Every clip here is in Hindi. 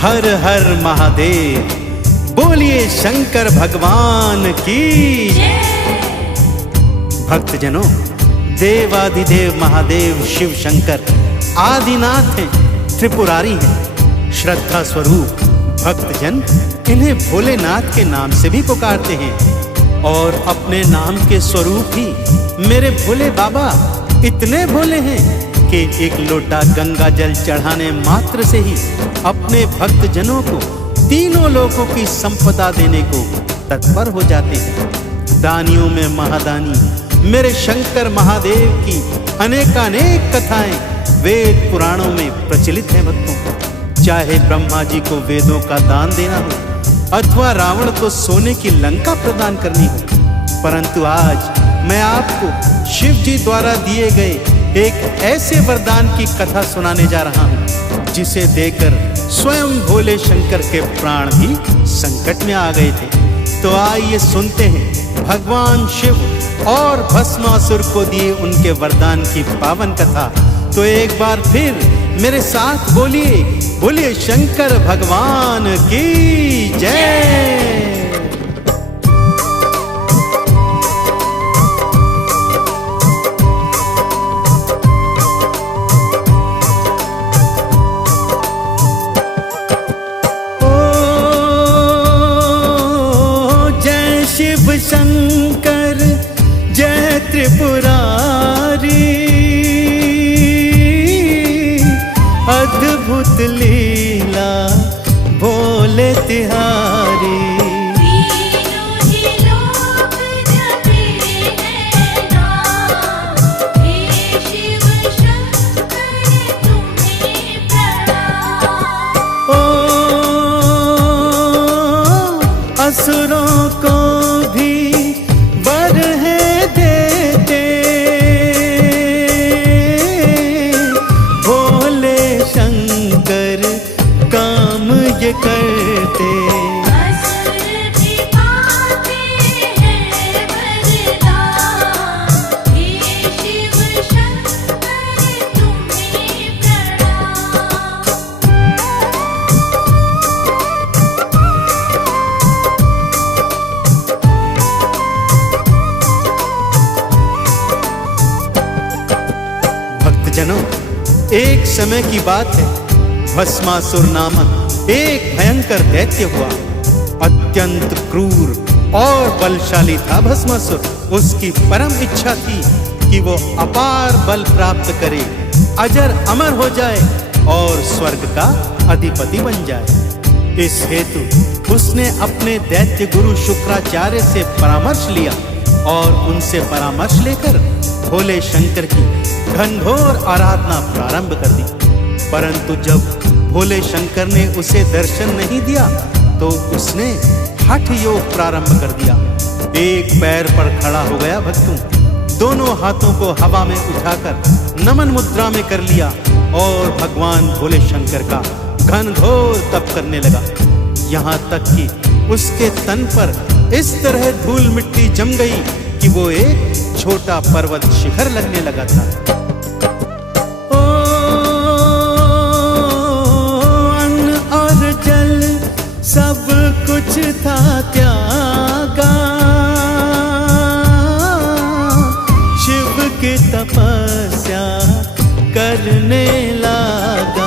हर हर महादेव, बोलिए शंकर भगवान की। भक्तजनों, देवादिदेव महादेव शिव शंकर आदिनाथ हैं, त्रिपुरारी हैं, श्रद्धा स्वरूप भक्तजन इन्हें भोलेनाथ के नाम से भी पुकारते हैं। और अपने नाम के स्वरूप ही मेरे भोले बाबा इतने भोले हैं कि एक लोटा गंगा जल चढ़ाने मात्र से ही अपने भक्तजनों को तीनों लोकों की संपदा देने को तत्पर हो जाते हैं। दानियों में महादानी मेरे शंकर महादेव की अनेकानेक कथाएं वेद पुराणों में प्रचलित हैं। भक्तों, चाहे ब्रह्मा जी को वेदों का दान देना हो अथवा रावण को सोने की लंका प्रदान करनी हो, परंतु आज मैं आपको शिव जी द्वारा दिए गए एक ऐसे वरदान की कथा सुनाने जा रहा हूँ जिसे देकर स्वयं भोले शंकर के प्राण भी संकट में आ गए थे। तो आइए सुनते हैं भगवान शिव और भस्मासुर को दिए उनके वरदान की पावन कथा। तो एक बार फिर मेरे साथ बोलिए, बोलिए शंकर भगवान की जय। शिव शंकर जय त्रिपुरारी, अद्भुत लीला भोले तिहारी। असुरों को भी वर है देते, भोले शंकर काम ये करते। असुर भी पाते हैं वरदान, हे शिव शंकर तुम्हें प्रणाम। जनों, एक समय की बात है, भस्मासुर नामक एक भयंकर दैत्य हुआ। अत्यंत क्रूर और बलशाली था भस्मासुर। उसकी परम इच्छा थी कि वो अपार बल प्राप्त करे, अजर अमर हो जाए और स्वर्ग का अधिपति बन जाए। इस हेतु उसने अपने दैत्य गुरु शुक्राचार्य से परामर्श लिया और उनसे परामर्श लेकर भोले शंकर की घनघोर आराधना प्रारंभ कर दी। परंतु जब भोले शंकर ने उसे दर्शन नहीं दिया तो उसने हठ योग प्रारंभ कर दिया। एक पैर पर खड़ा हो गया भक्तों, दोनों हाथों को हवा में उठाकर नमन मुद्रा में कर लिया और भगवान भोले शंकर का घनघोर तप करने लगा। यहाँ तक कि उसके तन पर इस तरह धूल मिट्टी जम गई कि वो एक छोटा पर्वत शिखर लगने लगा था। अन्न और जल सब कुछ था त्यागा, शिव की तपस्या करने लगा।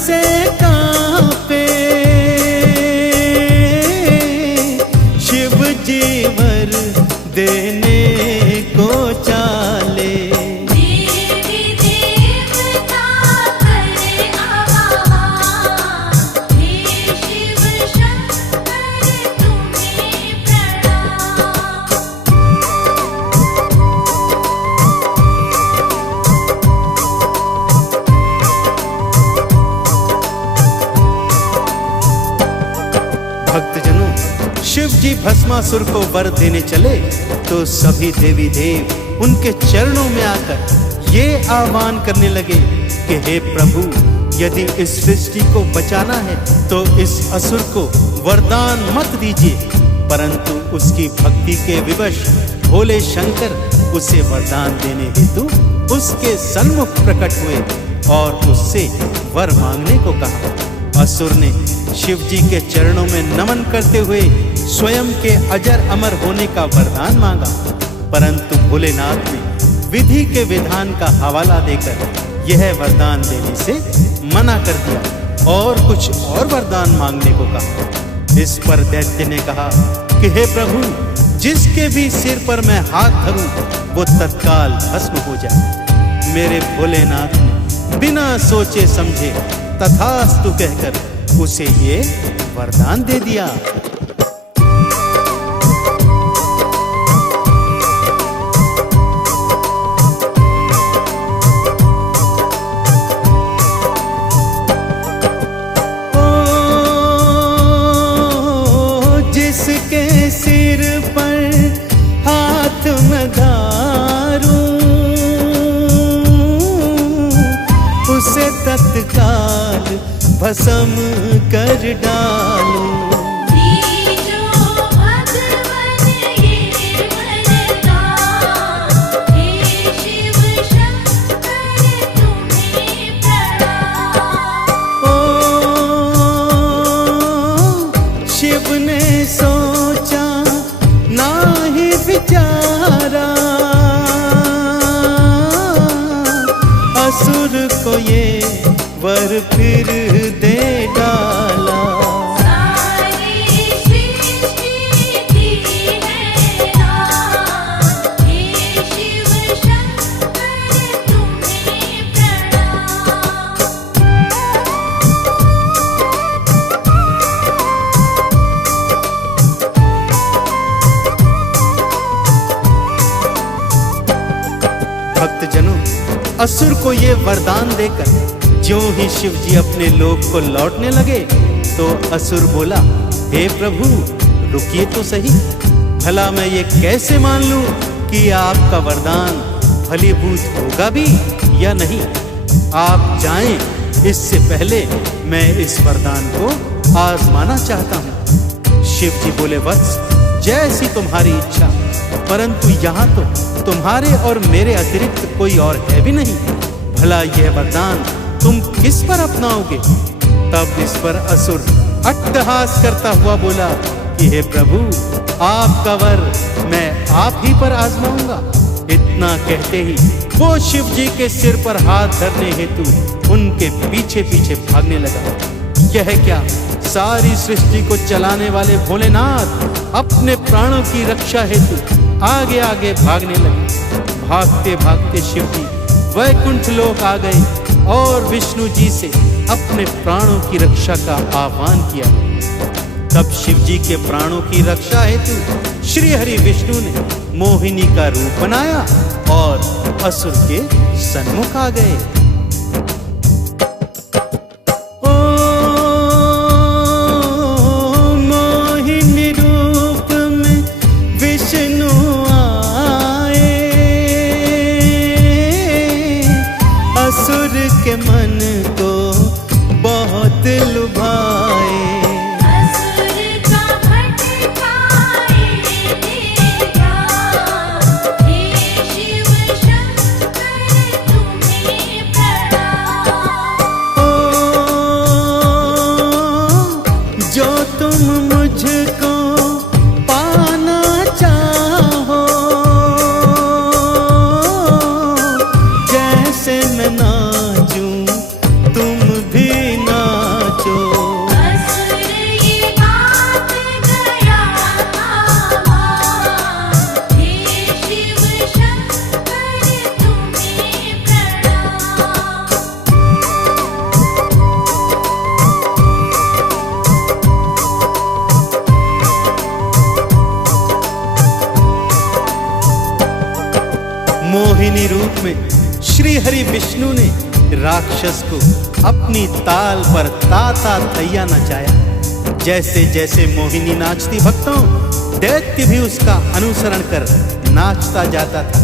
से कांपे शिव जी वर देने को चाले। देवी देवता करे आवाहन, हे शिव शंकर तुम्हें प्रणाम। भक्तजनों, शिव जी भस्मासुर को वर देने चले तो सभी देवी देव उनके चरणों में आकर ये आह्वान करने लगे कि हे प्रभु, यदि इस सृष्टि को बचाना है तो इस असुर को वरदान मत दीजिए। परंतु उसकी भक्ति के विवश भोले शंकर उसे वरदान देने हेतु उसके सन्मुख प्रकट हुए और उससे वर मांगने को कहा। असुर ने शिव जी के चरणों में नमन करते हुए स्वयं के अजर अमर होने का वरदान मांगा, परंतु भोलेनाथ ने विधि के विधान का हवाला देकर यह वरदान देने से मना कर दिया और कुछ और वरदान मांगने को कहा। इस पर दैत्य ने कहा कि हे प्रभु, जिसके भी सिर पर मैं हाथ धरूं वो तत्काल भस्म हो जाए। मेरे भोलेनाथ ने बिना सोचे समझे तथास्तु कहकर उसे ये वरदान दे दिया। जिसके सिर पर हाथ मैं धारूं उसे तत्काल भस्म कर डालूं। शिव ने सोचा ना ही विचारा, असुर को ये वर फिर दे डाला। भक्तजनों, असुर को ये वरदान देकर ज्यों ही शिव जी अपने लोक को लौटने लगे तो असुर बोला, हे प्रभु, रुकिए तो सही। भला मैं ये कैसे मान लूं कि आपका वरदान फलीभूत होगा भी या नहीं? आप जाएं, इससे पहले मैं इस वरदान को आजमाना चाहता हूँ। शिव जी बोले, वत्स, जैसी तुम्हारी इच्छा, परंतु यहाँ तो तुम्हारे और मेरे अतिरिक्त कोई और है भी नहीं। भला यह वरदान तुम किस पर अपनाओगे? तब इस पर असुर अट्टहास करता हुआ बोला कि हे प्रभु, आपका वर मैं आप ही पर आजमाऊंगा। इतना कहते ही वो शिव जी के सिर पर हाथ धरने हेतु उनके पीछे पीछे भागने लगा। यह क्या, सारी सृष्टि को चलाने वाले भोलेनाथ अपने प्राणों की रक्षा हेतु आगे आगे भागने लगे। भागते भागते शिव जी वैकुंठ लोक आ गए और विष्णु जी से अपने प्राणों की रक्षा का आह्वान किया। तब शिव जी के प्राणों की रक्षा हेतु श्री हरि विष्णु ने मोहिनी का रूप बनाया और असुर के सन्मुख आ गए। मोहिनी रूप में विष्णु असुर के मन को बहुत लुभाए। असुर का भटकाए देगा, हे शिव शंकर तुम्हें प्रणाम। जो तुम मुझको पाना चाहो, जैसे मैं नाचूं तुम भी नाचो। असुर ये बात गया मामा, हे शिव शंकर तुम्हें प्रणाम। मोहिनी रूप में श्री हरि विष्णु ने राक्षस को अपनी ताल पर ताता थैया नचाया। जैसे जैसे मोहिनी नाचती भक्तों, दैत्य भी उसका अनुसरण कर नाचता जाता था।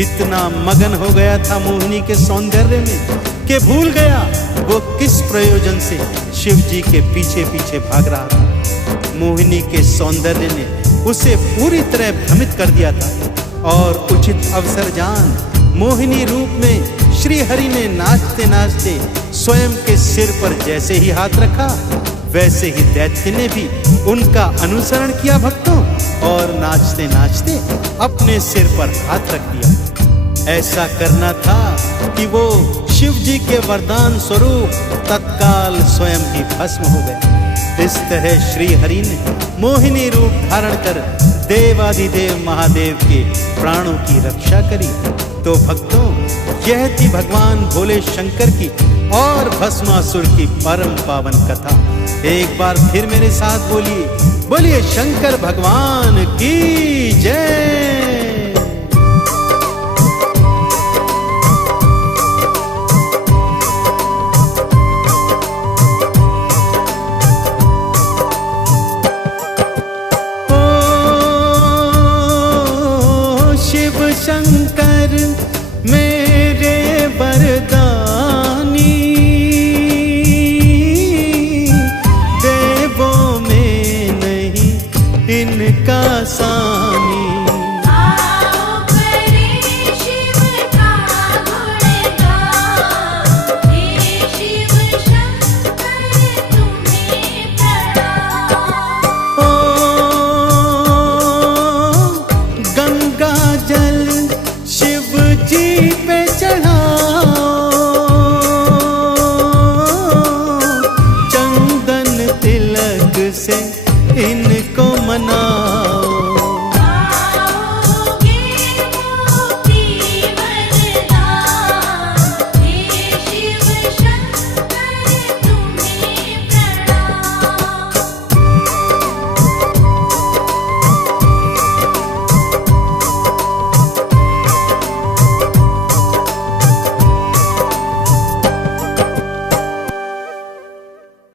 इतना मगन हो गया था मोहिनी के सौंदर्य में कि भूल गया वो किस प्रयोजन से शिव जी के पीछे पीछे भाग रहा था। मोहिनी के सौंदर्य ने उसे पूरी तरह भ्रमित कर दिया था और उचित अवसर जान मोहिनी रूप में श्री हरि ने नाचते नाचते स्वयं के सिर पर जैसे ही हाथ रखा, वैसे ही दैत्य ने भी उनका अनुसरण किया भक्तों, और नाचते नाचते अपने सिर पर हाथ रख दिया। ऐसा करना था कि वो शिव जी के वरदान स्वरूप तत्काल स्वयं ही भस्म हो गए। इस तरह श्री हरि ने मोहिनी रूप धारण कर देवाधिदेव महादेव के प्राणों की रक्षा करी। तो भक्तों, यह थी भगवान भोले शंकर की और भस्मासुर की परम पावन कथा। एक बार फिर मेरे साथ बोलिए, बोलिए शंकर भगवान की जय।